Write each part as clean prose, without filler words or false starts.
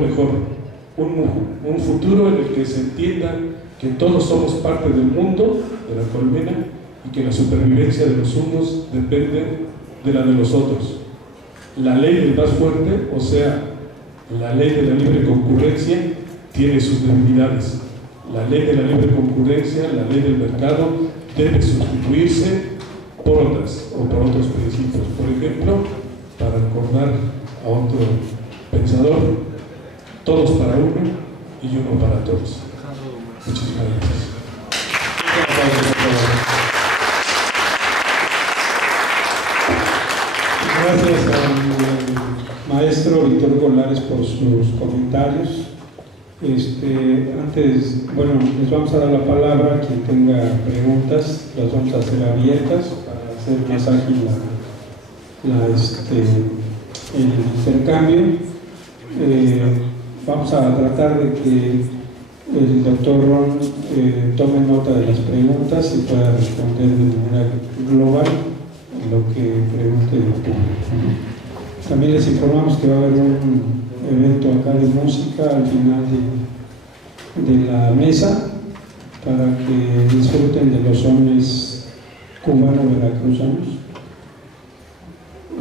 mejor, un futuro en el que se entienda que todos somos parte del mundo, de la colmena, y que la supervivencia de los unos depende de la de los otros. La ley del más fuerte, o sea, la ley de la libre concurrencia, tiene sus debilidades. La ley de la libre concurrencia, la ley del mercado, debe sustituirse por otras o por otros principios. Por ejemplo, para recordar a otro pensador, todos para uno y uno para todos. Muchísimas gracias. Gracias al maestro Víctor Golares por sus comentarios. Antes, les vamos a dar la palabra a quien tenga preguntas, las vamos a hacer abiertas para hacer más ágil el intercambio. Vamos a tratar de que el doctor Ron tome nota de las preguntas y pueda responder de manera global lo que pregunte el público. También les informamos que va a haber un evento acá de música al final de la mesa para que disfruten de los sones cubano-veracruzanos.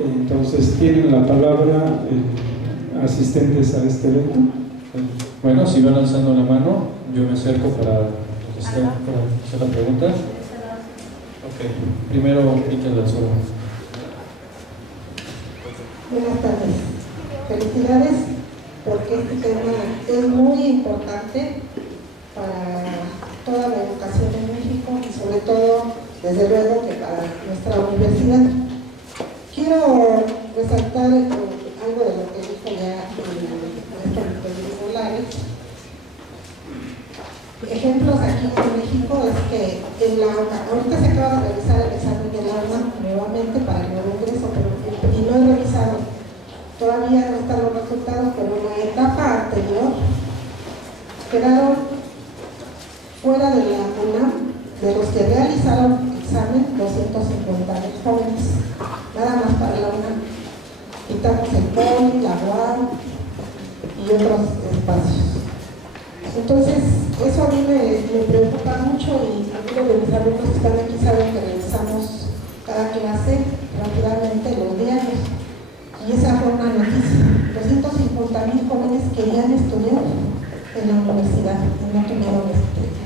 Entonces, tienen la palabra asistentes a este evento. Bueno, si van alzando la mano, yo me acerco para hacer la pregunta. Ok, primero Miquel Lanzoro. Buenas tardes. Felicidades porque este tema es muy importante para toda la educación en México y sobre todo, desde luego, que para nuestra universidad. Quiero resaltar algo de lo que dijo ya el maestro Víctor Golares. Ejemplos aquí en México es que ahorita se acaba de realizar el examen del aula nuevamente para el nuevo ingreso, y no he revisado, todavía no están los resultados, pero en la etapa anterior quedaron fuera de la UNAM, de los que realizaron examen, 250,000 jóvenes, nada más para la UNAM. Quitamos el POLI, la UAM y otros espacios. Entonces, eso a mí me preocupa mucho, y algunos de mis alumnos que están aquí saben que revisamos cada clase rápidamente los diarios. Y esa fue una noticia. 250,000 jóvenes querían estudiar en la universidad y no tuvieron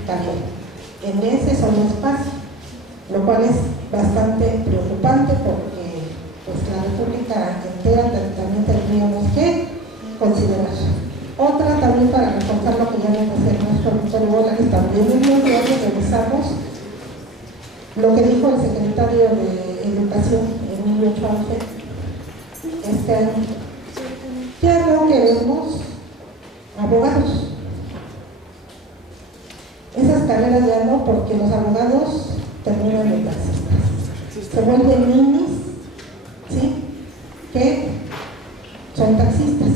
carrera en ese solo espacio, lo cual es bastante preocupante porque pues, la República entera también tendríamos que considerar. Otra también para reforzar lo que ya nos decía nuestro Víctor Golares, también en los diarios revisamos lo que dijo el secretario de Educación, Emilio Chaufe, este año. Ya no queremos abogados. Esas carreras ya no, porque los abogados terminan de taxistas. Se vuelven ninis, ¿sí? Que son taxistas.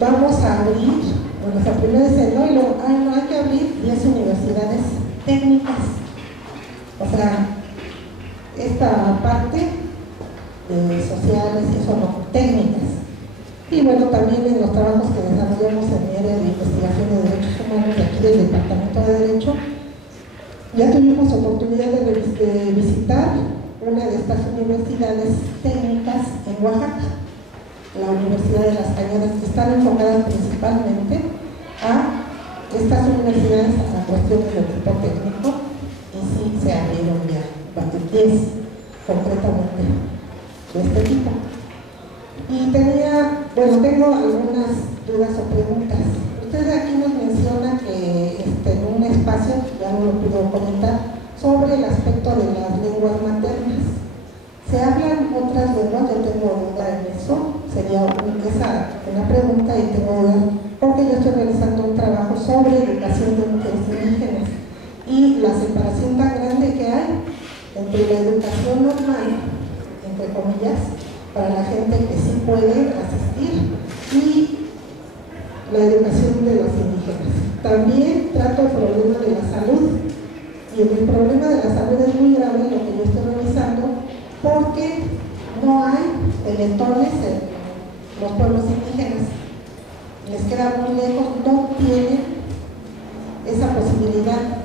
Vamos a abrir, a primero dice no, y luego, no, hay que abrir 10 universidades técnicas. O sea, esta parte de sociales y eso no, técnicas. Y bueno, también en los trabajos que desarrollamos en el área de investigación de derechos humanos de aquí del Departamento de Derecho, ya tuvimos oportunidad de visitar una de estas universidades técnicas en Oaxaca, la Universidad de las Cañadas, que están enfocadas principalmente a estas universidades, a cuestiones de tipo técnico, y sí se abrieron ya 10 concretamente de este tipo. Y tengo algunas dudas o preguntas. Usted aquí nos menciona que en un espacio, ya no lo pudo comentar, sobre el aspecto de las lenguas maternas. ¿Se hablan otras lenguas? Yo tengo duda en eso. Sería una pregunta, y tengo duda porque yo estoy realizando un trabajo sobre educación de mujeres indígenas y la separación tan grande que hay entre la educación normal, entre comillas, para la gente que sí puede asistir, y la educación de los indígenas. También trato el problema de la salud, y el problema de la salud es muy grave, lo que yo estoy revisando, porque no hay pelotones en los pueblos indígenas. Les queda muy lejos, no tienen esa posibilidad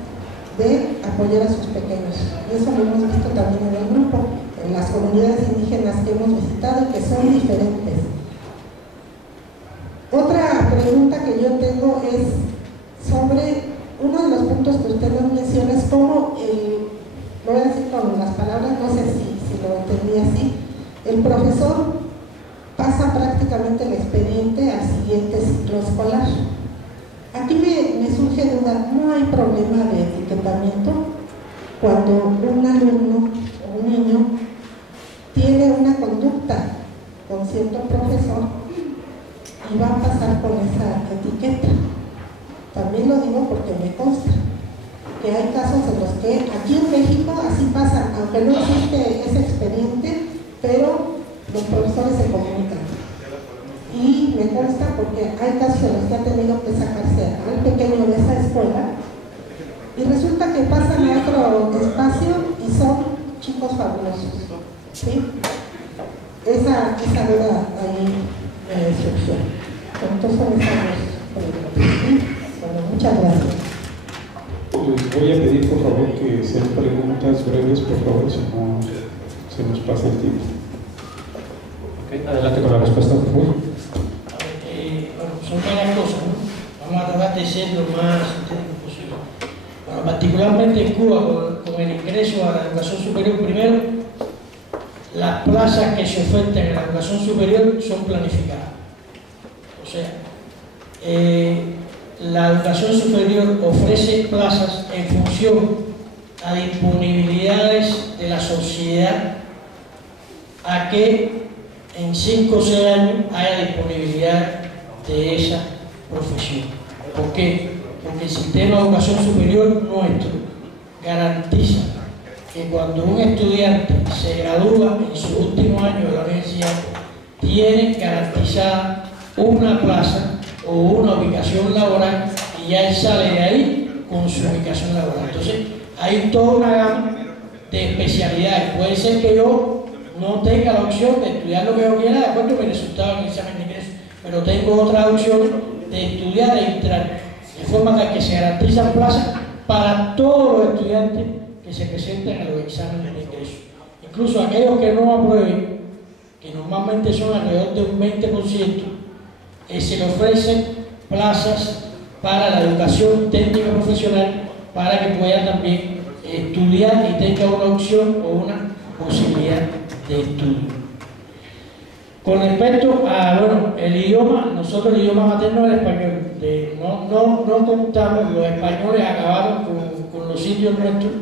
de apoyar a sus pequeños. Y eso lo hemos visto también en el grupo, en las comunidades indígenas que hemos visitado y que son diferentes. Otra pregunta que yo tengo es sobre uno de los puntos que usted nos menciona, es cómo, lo voy a decir con las palabras, no sé si lo entendí así, el profesor pasa prácticamente el expediente al siguiente ciclo escolar. Aquí me surge duda, ¿no hay problema de etiquetamiento cuando un alumno o un niño tiene una conducta con cierto profesor y va a pasar con esa etiqueta? También lo digo porque me consta que hay casos en los que aquí en México así pasa, aunque no existe ese expediente, pero los profesores se comunican. Y me consta porque hay casos en los que ha tenido que sacarse al pequeño de esa escuela y resulta que pasan a otro espacio y son chicos fabulosos, ¿sí? Esa duda ahí me surgió. Entonces son esas dos preguntas, ¿sí? Bueno, muchas gracias. Les voy a pedir por favor que sean preguntas breves, por favor, si no se nos pasa el tiempo. Okay, adelante con la respuesta, por favor. Bueno, son varias cosas, ¿no? Vamos a tratar de ser lo más posible. Bueno, particularmente en Cuba, con el ingreso a la educación superior, primero, las plazas que se ofertan en la educación superior son planificadas. O sea, la educación superior ofrece plazas en función a disponibilidades de la sociedad, a que en 5 o 6 años haya disponibilidad de esa profesión. ¿Por qué? Porque el sistema de educación superior nuestro garantiza que cuando un estudiante se gradúa en su último año de la universidad, tiene garantizada una plaza o una ubicación laboral y ya él sale de ahí con su ubicación laboral. Entonces, hay toda una gama de especialidades. Puede ser que yo no tenga la opción de estudiar lo que yo quiera de acuerdo con mi resultado en el examen de ingreso, pero tengo otra opción de estudiar e entrar, de forma tal que se garantizan plazas para todos los estudiantes que se presenten a los exámenes de ingreso. Incluso aquellos que no aprueben, que normalmente son alrededor de un 20%, se le ofrecen plazas para la educación técnica profesional para que pueda también estudiar y tenga una opción o una posibilidad de estudio. Con respecto a, bueno, el idioma, nosotros el idioma materno es el español. No contamos, los españoles acabaron con los sitios nuestros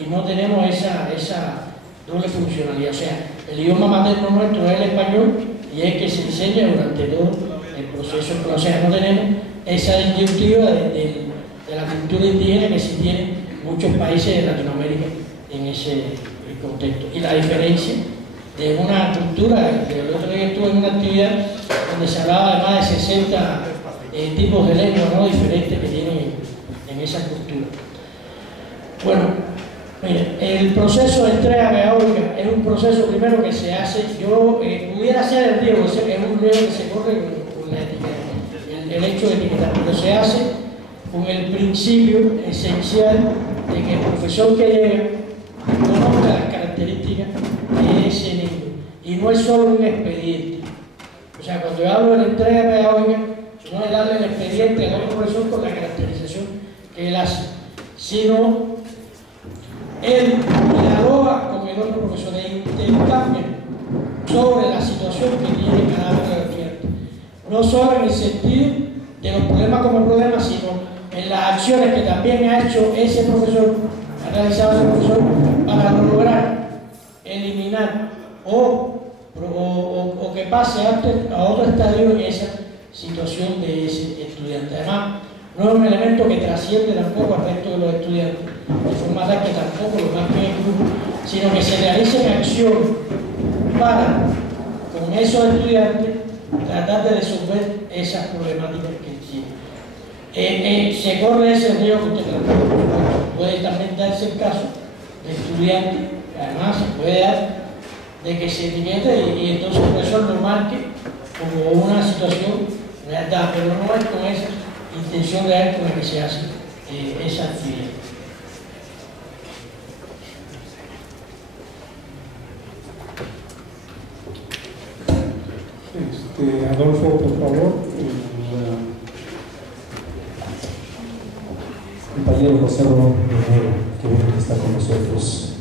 y no tenemos esa doble funcionalidad. O sea, el idioma materno nuestro es el español y es que se enseña durante todo el proceso. O sea, no tenemos esa disyuntiva de la cultura indígena que sí tienen muchos países de Latinoamérica en ese contexto. Y la diferencia de una cultura, el otro día estuve en una actividad donde se hablaba de más de 60 tipos de lenguas, ¿no?, diferentes que tienen en esa cultura. Bueno, mire, el proceso de entrega pedagógica es un proceso primero que se hace, yo pudiera hacer el riesgo, es un riesgo que se corre con la etiqueta, el hecho de etiquetar, pero se hace con el principio esencial de que el profesor que llega conozca las características de ese niño y no es solo un expediente. O sea, cuando yo hablo de la entrega pedagógica, no es darle el expediente al otro profesor con la caracterización que él hace, sino él dialoga con el otro profesor e intercambia sobre la situación que tiene cada uno de los estudiantes. No solo en el sentido de los problemas como problemas, sino en las acciones que también ha hecho ese profesor, ha realizado ese profesor para lograr eliminar o que pase a otro estadio en esa situación de ese estudiante. Además, no es un elemento que trasciende tampoco al resto de los estudiantes, de forma tal que tampoco lo marquen en grupo, sino que se realice en acción para, con esos estudiantes, tratar de resolver esas problemáticas que tienen. Se corre ese riesgo que usted plantea. Puede también darse el caso de estudiantes, además se puede dar de que se etiquete y entonces el profesor lo marque como una situación real, pero no es con esa intención real con la que se hace esa actividad. Adolfo, por favor. Compañero José Ron, que bueno que está con nosotros.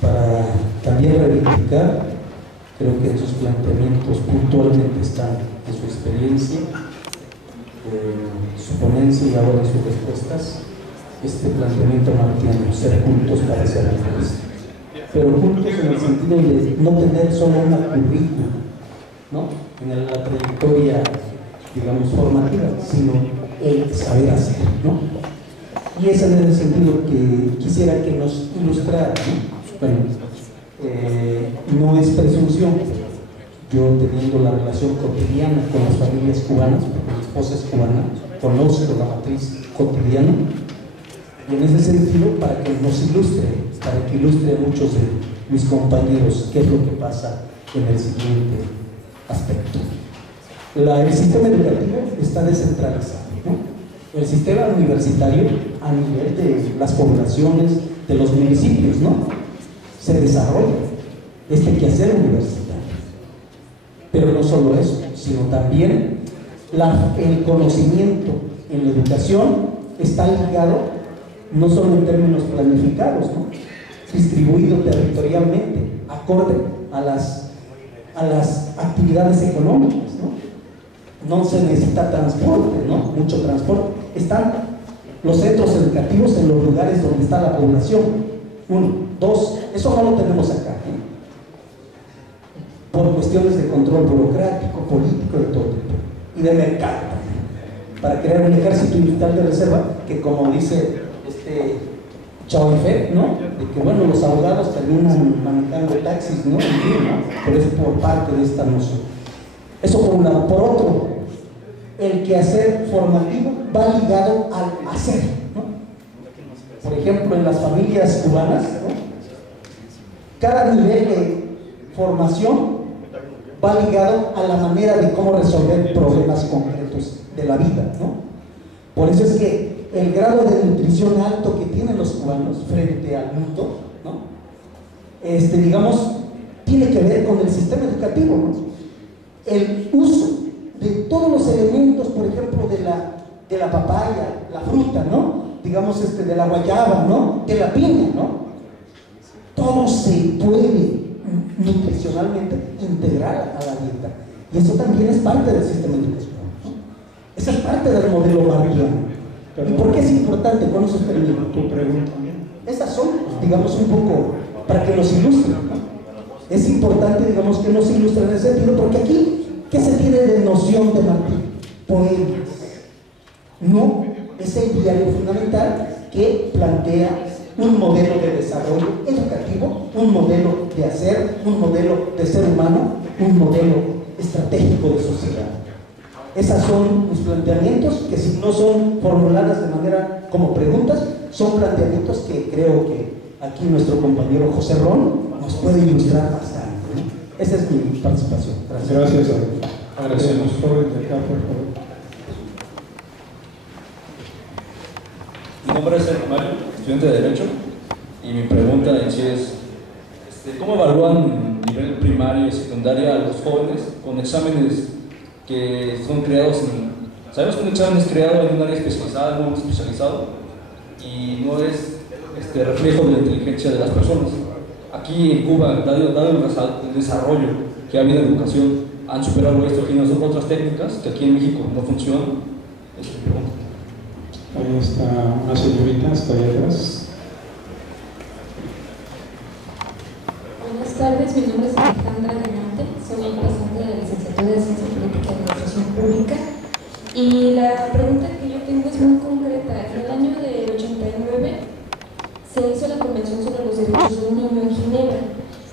Para también reivindicar, creo que en sus planteamientos puntualmente están en su experiencia, su ponencia y ahora en sus respuestas. Este planteamiento mantiene ser juntos para ser mejores, pero juntos en el sentido de no tener solo una currícula, ¿no?, en la trayectoria, digamos, formativa, sino el saber hacer, ¿no? Y es en el sentido que quisiera que nos ilustrara, ¿no? Bueno, no es presunción, yo teniendo la relación cotidiana con las familias cubanas, porque mi esposa es cubana, conozco la matriz cotidiana, y en ese sentido, para que nos ilustre, para que ilustre a muchos de mis compañeros qué es lo que pasa en el siguiente aspecto. El sistema educativo está descentralizado, ¿no? El sistema universitario a nivel de las poblaciones, de los municipios, ¿no?, se desarrolla este quehacer universitario. Pero no solo eso, sino también el conocimiento en la educación está ligado no solo en términos planificados, ¿no?, distribuido territorialmente, acorde a las actividades económicas, ¿no? No se necesita transporte, ¿no?, mucho transporte. Están los centros educativos en los lugares donde está la población. Uno, dos, eso no lo tenemos acá, ¿eh?, por cuestiones de control burocrático, político, de todo tipo, y de mercado también, para crear un ejército industrial de reserva que, como dice Chauvet, ¿no?, de que bueno, los abogados terminan manejando taxis, ¿no?, pero es por parte de esta noción. Eso por un lado. Por otro, el quehacer formativo va ligado al hacer, ¿no? Por ejemplo, en las familias cubanas, ¿no?, cada nivel de formación va ligado a la manera de cómo resolver problemas concretos de la vida, ¿no? Por eso es que el grado de nutrición alto que tienen los cubanos frente al mundo, ¿no?, digamos, tiene que ver con el sistema educativo, ¿no? El uso de todos los elementos, por ejemplo, de la papaya, la fruta, ¿no?, digamos, de la guayaba, ¿no?, de la piña, ¿no? Todo se puede nutricionalmente integrar a la dieta, y eso también es parte del sistema educativo, ¿no? Esa es parte del modelo marquiano. ¿Y por qué es importante con esos términos? Tu pregunta. Esas son, digamos, un poco para que nos ilustren, ¿no? Es importante, digamos, que nos ilustren en ese sentido, porque aquí, ¿qué se tiene de noción de Martí? Poemas. No, es el diario fundamental que plantea un modelo de desarrollo educativo, un modelo de hacer, un modelo de ser humano, un modelo estratégico de sociedad. Esos son mis planteamientos, que si no son formuladas de manera como preguntas, son planteamientos que creo que aquí nuestro compañero José Ron nos puede ilustrar bastante, ¿no? Esa es mi participación. Gracias. Gracias. Agradecemos. Jóvenes de acá, por favor. Mi nombre es Sergio Mario, estudiante de Derecho, y mi pregunta en sí es, ¿cómo evalúan a nivel primario y secundaria a los jóvenes con exámenes que son creados sabemos que un examen es creado en un área especializada, en un mundo especializado, y no es reflejo de la inteligencia de las personas? Aquí en Cuba, dado el desarrollo que ha habido en educación, han superado esto, y nosotros otras técnicas que aquí en México no funcionan. Esa es mi pregunta. Ahí está una señorita, está ahí atrás. Buenas tardes, mi nombre es Alejandra Ganante, soy pasante de la licenciatura de Ciencia Política y Administración Pública, y la pregunta que yo tengo es muy concreta. En el año del 89 se hizo la Convención sobre los Derechos del Niño en Ginebra.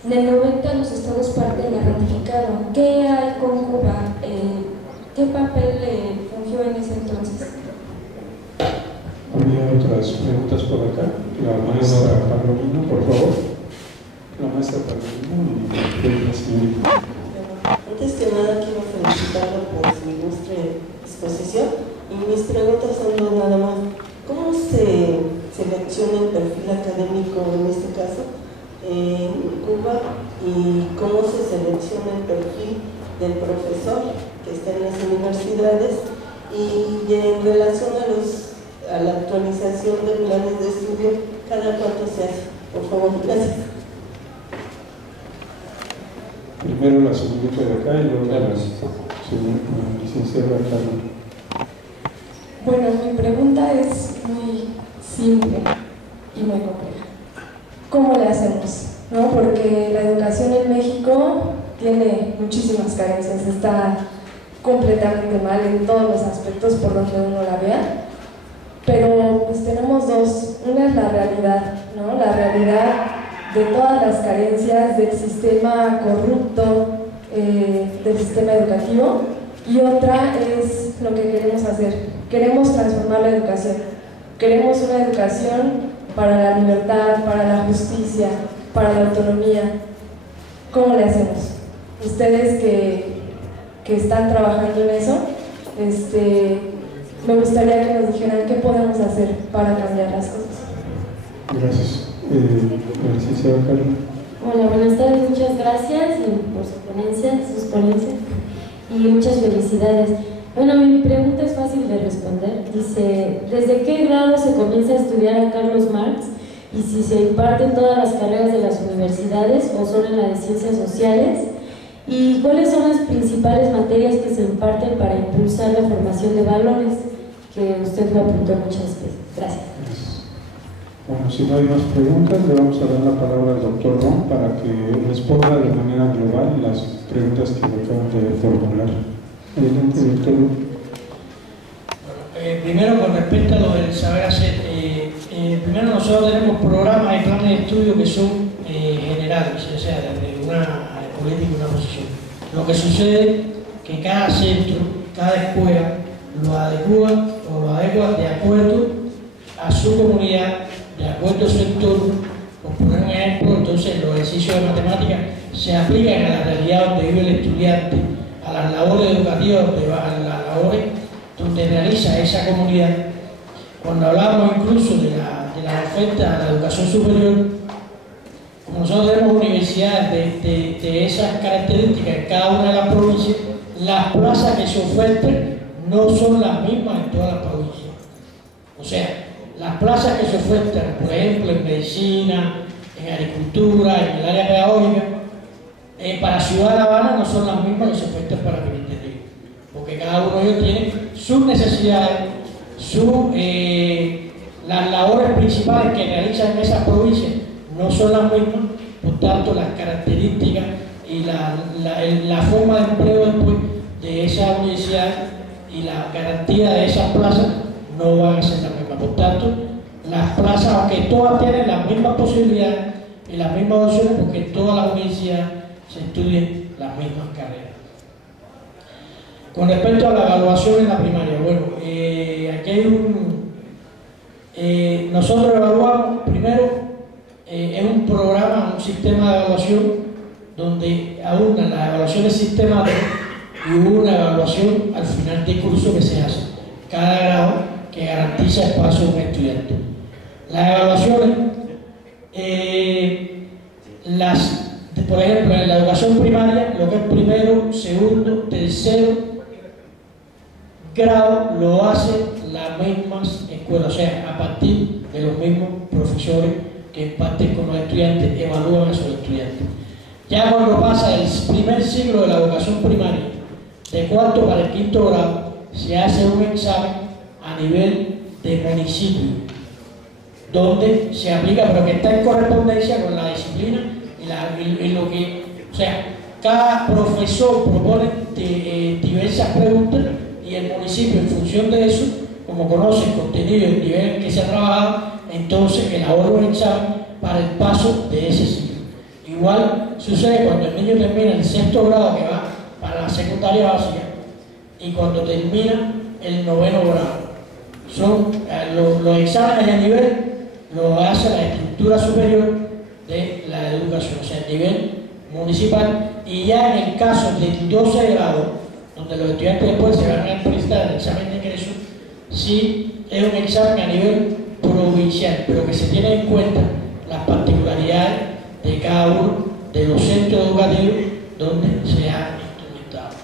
En el 90 los estados parte la ratificaron. ¿Qué hay con Cuba? ¿Qué papel fungió en ese entonces? Había otras preguntas por acá. La maestra Palomino, por favor. La maestra Palomino y la señorita. Antes que nada, exposición. Y mis preguntas son dos nada más. ¿Cómo se selecciona el perfil académico en este caso en Cuba? ¿Y cómo se selecciona el perfil del profesor que está en las universidades? Y en relación a la actualización de planes de estudio, ¿cada cuánto se hace? Por favor, gracias. Primero la señorita de acá y luego la licenciada Carmen. Bueno, mi pregunta es muy simple y muy compleja. ¿Cómo le hacemos? ¿No? Porque la educación en México tiene muchísimas carencias, está completamente mal en todos los aspectos por donde uno la vea, pero pues tenemos dos. Una es la realidad, ¿no? La realidad de todas las carencias del sistema corrupto, del sistema educativo, y otra es lo que queremos hacer. Queremos transformar la educación, queremos una educación para la libertad, para la justicia, para la autonomía. ¿Cómo le hacemos? Ustedes que están trabajando en eso, me gustaría que nos dijeran qué podemos hacer para cambiar las cosas. Gracias. La licenciada Carmen. Hola, buenas tardes, muchas gracias por sus ponencias y muchas felicidades. Bueno, mi pregunta es fácil de responder. Dice, ¿desde qué grado se comienza a estudiar a Carlos Marx? Y si se imparten todas las carreras de las universidades o solo en la de ciencias sociales. ¿Y cuáles son las principales materias que se imparten para impulsar la formación de valores? Que usted lo apuntó muchas veces. Gracias. Bueno, si no hay más preguntas, le vamos a dar la palabra al doctor Ron para que responda de manera global las preguntas que le acaban de formular. Adelante, doctor Ron. Primero, con respecto a lo del saber hacer, primero nosotros tenemos programas y planes de estudio que son generales, o sea, desde una política y una posición. Lo que sucede es que cada centro, cada escuela lo adecua o lo adecua de acuerdo a su comunidad, de acuerdo a su entorno. Por poner un ejemplo, entonces los ejercicios de matemáticas se aplican a la realidad donde vive el estudiante, a las labores educativas, a las labores donde realiza esa comunidad. Cuando hablamos incluso de la oferta a la educación superior, como nosotros tenemos universidades de esas características en cada una de las provincias, las plazas que se ofertan no son las mismas en todas las provincias. O sea, las plazas que se ofertan, por ejemplo, en medicina, en agricultura, en el área pedagógica, para Ciudad de La Habana no son las mismas que se ofertan para Pimentel Río, porque cada uno de ellos tiene sus necesidades, las labores principales que realizan en esas provincias no son las mismas, por tanto las características y la forma de empleo después de esa universidad y la garantía de esas plazas no van a ser las mismas. Por tanto, las plazas, aunque todas tienen las mismas posibilidades y las mismas opciones, porque en todas las universidades se estudian las mismas carreras. Con respecto a la evaluación en la primaria, bueno, aquí hay nosotros evaluamos primero en un programa, un sistema de evaluación donde aúnan las evaluaciones sistemáticas y una evaluación al final del curso que se hace, cada grado que garantiza espacio a un estudiante. Las evaluaciones, por ejemplo, en la educación primaria, lo que es primero, segundo, tercero grado, lo hacen las mismas escuelas, o sea, a partir de los mismos profesores que imparten con los estudiantes, evalúan a sus estudiantes. Ya cuando pasa el primer ciclo de la educación primaria, de cuarto para el quinto grado, se hace un examen a nivel de municipio, donde se aplica, pero que está en correspondencia con la disciplina y lo que, o sea, cada profesor propone diversas preguntas y el municipio, en función de eso, como conoce el contenido y el nivel en que se ha trabajado, entonces elabora un examen para el paso de ese ciclo. Igual sucede cuando el niño termina el sexto grado, que va para la secundaria básica, y cuando termina el noveno grado. Son los exámenes de nivel lo hace la estructura superior de la educación, o sea, el nivel municipal, y ya en el caso del 12 grado, donde los estudiantes después se van a presentar examen de ingreso, sí es un examen a nivel provincial, pero que se tiene en cuenta las particularidades de cada uno de los centros educativos donde se ha instrumentado.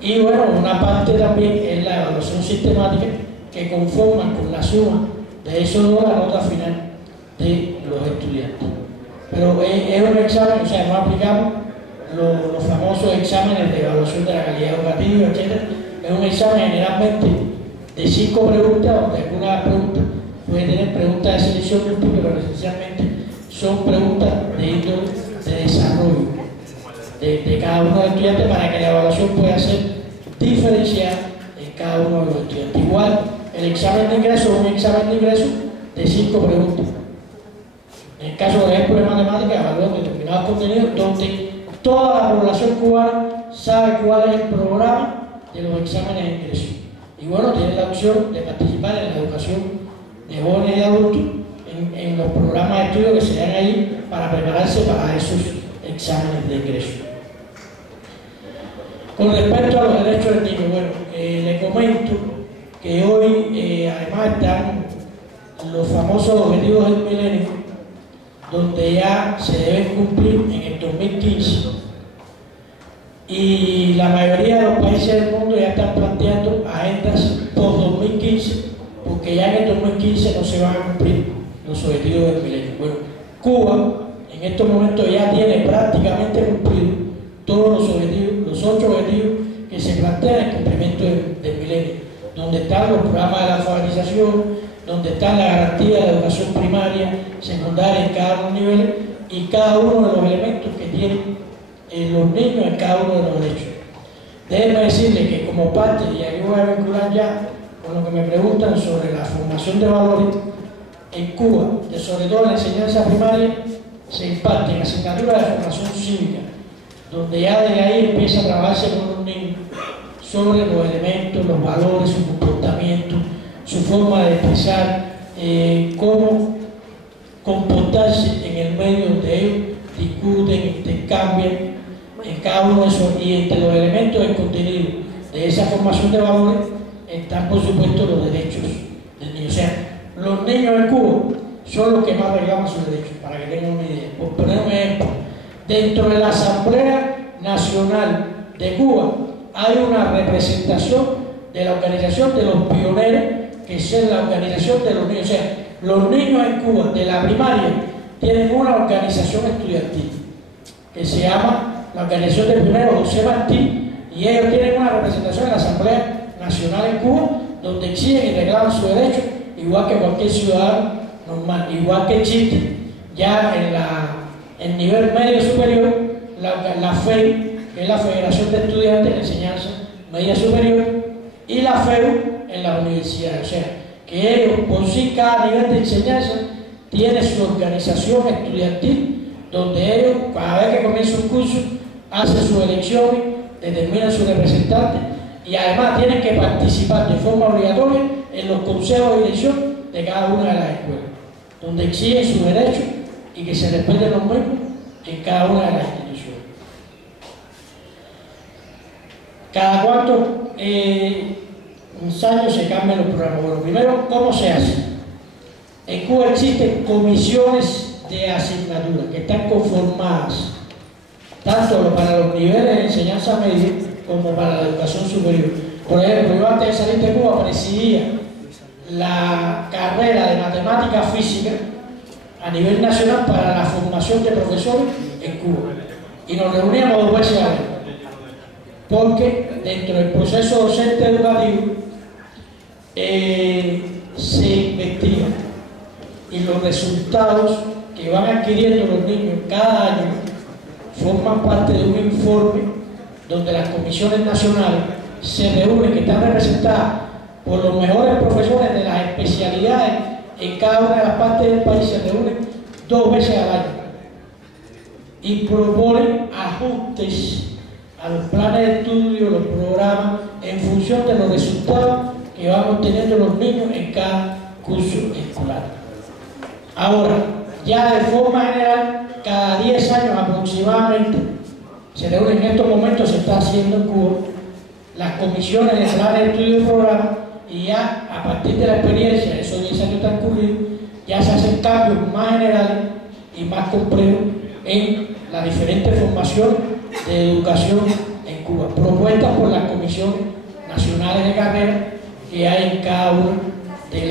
Y bueno, una parte también es la evaluación sistemática que conforma con la suma de esos dos la nota final de los estudiantes. Pero es un examen, o sea, no aplicamos los famosos exámenes de evaluación de la calidad educativa, etc. Es un examen generalmente de 5 preguntas, donde algunas preguntas pueden tener preguntas de selección múltiple, pero esencialmente son preguntas de índole de desarrollo de cada uno de los estudiantes para que la evaluación pueda ser diferenciada en cada uno de los estudiantes. Igual, el examen de ingreso es un examen de ingreso de 5 preguntas. En el caso, por ejemplo, de matemáticas, evalúan determinados contenidos donde toda la población cubana sabe cuál es el programa de los exámenes de ingreso. Y bueno, tiene la opción de participar en la educación de jóvenes y de adultos en los programas de estudio que se dan ahí para prepararse para esos exámenes de ingreso. Con respecto a los derechos del niño, bueno, le comento que hoy además están los famosos objetivos del milenio, donde ya se deben cumplir en el 2015, y la mayoría de los países del mundo ya están planteando agendas post-2015, porque ya en el 2015 no se van a cumplir los objetivos del milenio. Bueno, Cuba en estos momentos ya tiene prácticamente cumplido todos los objetivos, los 8 objetivos que se plantean en el cumplimiento del milenio, donde están los programas de la alfabetización, donde está la garantía de la educación primaria, secundaria en cada uno de los niveles y cada uno de los elementos que tienen los niños en cada uno de los derechos. Déjenme decirles que como parte, y aquí voy a vincular ya con lo que me preguntan sobre la formación de valores, en Cuba, sobre todo en la enseñanza primaria, se imparten asignaturas de formación cívica, donde ya desde ahí empieza a trabajarse con los niños sobre los elementos, los valores, su comportamiento, su forma de expresar, cómo comportarse en el medio donde ellos discuten, intercambian, en cada uno de esos, y entre los elementos del contenido de esa formación de valores están por supuesto los derechos del niño. O sea, los niños en Cuba son los que más reclaman sus derechos, para que tengan una idea. Por poner un ejemplo, dentro de la Asamblea Nacional de Cuba hay una representación de la organización de los pioneros, que es la organización de los niños. O sea, los niños en Cuba de la primaria tienen una organización estudiantil que se llama la Organización del Pionero José Martí, y ellos tienen una representación en la Asamblea Nacional en Cuba, donde exigen y reclaman sus derechos, igual que cualquier ciudadano normal. Igual que existe ya en el nivel medio superior la FEI, que es la Federación de Estudiantes de Enseñanza Media Superior, y la FEU en la universidad. O sea, que ellos por sí, cada nivel de enseñanza tiene su organización estudiantil, donde ellos, cada vez que comienza un curso, hacen sus elecciones, determinan sus representantes, y además tienen que participar de forma obligatoria en los consejos de dirección de cada una de las escuelas, donde exigen sus derechos y que se respeten los mismos en cada una de las instituciones. ¿Cada cuántos años se cambian los programas? Bueno, primero, ¿cómo se hace? En Cuba existen comisiones de asignatura que están conformadas tanto para los niveles de enseñanza media como para la educación superior. Por ejemplo, yo antes de salir de Cuba presidía la carrera de matemática física a nivel nacional para la formación de profesores en Cuba, y nos reuníamos 2 veces al año, porque dentro del proceso docente educativo se investiga, y los resultados que van adquiriendo los niños cada año forman parte de un informe donde las comisiones nacionales se reúnen, que están representadas por los mejores profesores de las especialidades en cada una de las partes del país, se reúnen 2 veces al año y proponen ajustes a los planes de estudio, los programas, en función de los resultados que van obteniendo los niños en cada curso escolar. Ahora, ya de forma general, cada 10 años aproximadamente, se reúnen, en estos momentos se está haciendo en Cuba, las comisiones de plan de estudio y programa, y ya a partir de la experiencia de esos 10 años transcurridos, ya se hacen cambios más generales y más complejos en la diferente formación de educación en Cuba, propuestas por las comisiones nacionales de carrera que hay en cada una de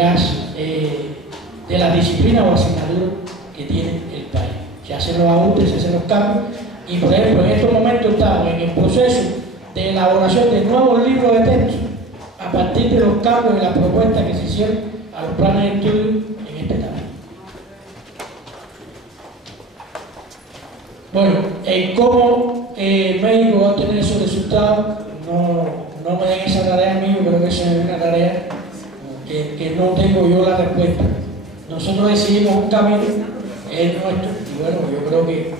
las disciplinas o asignaturas que tiene el país. Se hacen los ajustes, se hacen los cambios, y por ejemplo en estos momentos estamos en el proceso de elaboración de nuevos libros de texto a partir de los cambios y las propuestas que se hicieron a los planes de estudio en este tema. Bueno, en cómo México va a obtener esos resultados, no me den esa tarea a mí, yo creo que esa es una tarea que no tengo yo la respuesta. Nosotros decidimos un camino, es nuestro, y bueno, yo creo que